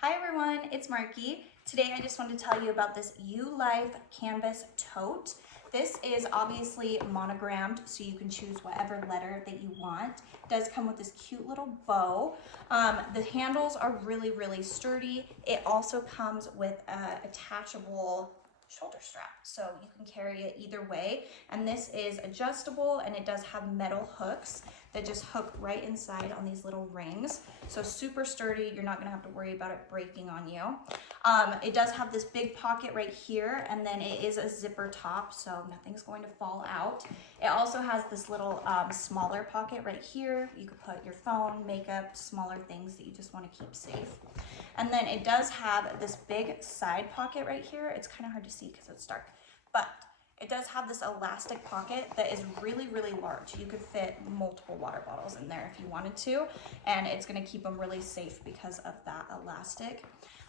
Hi everyone, it's Marky. Today I just wanted to tell you about this U-Life canvas tote. This is obviously monogrammed, so you can choose whatever letter that you want. It does come with this cute little bow. The handles are really sturdy. It also comes with a attachable shoulder strap, so you can carry it either way. And this is adjustable, and it does have metal hooks that just hook right inside on these little rings. So super sturdy. You're not gonna have to worry about it breaking on you. It does have this big pocket right here, and then it is a zipper top, so nothing's going to fall out. It also has this little smaller pocket right here. You could put your phone, makeup, smaller things that you just want to keep safe. And then it does have this big side pocket right here. It's kind of hard to see because it's dark, but it does have this elastic pocket that is really large. You could fit multiple water bottles in there if you wanted to, and it's gonna keep them really safe because of that elastic.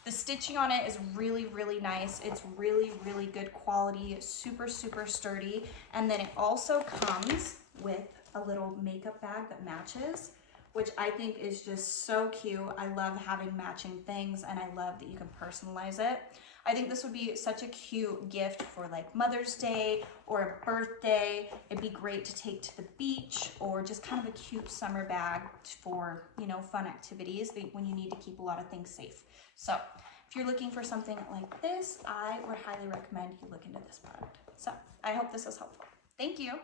The stitching on it is really nice. It's really good quality, super sturdy. And then it also comes with a little makeup bag that matches, which I think is just so cute. I love having matching things, and I love that you can personalize it. I think this would be such a cute gift for like Mother's Day or a birthday. It'd be great to take to the beach, or just kind of a cute summer bag for, you know, fun activities when you need to keep a lot of things safe. So if you're looking for something like this, I would highly recommend you look into this product. So I hope this was helpful. Thank you.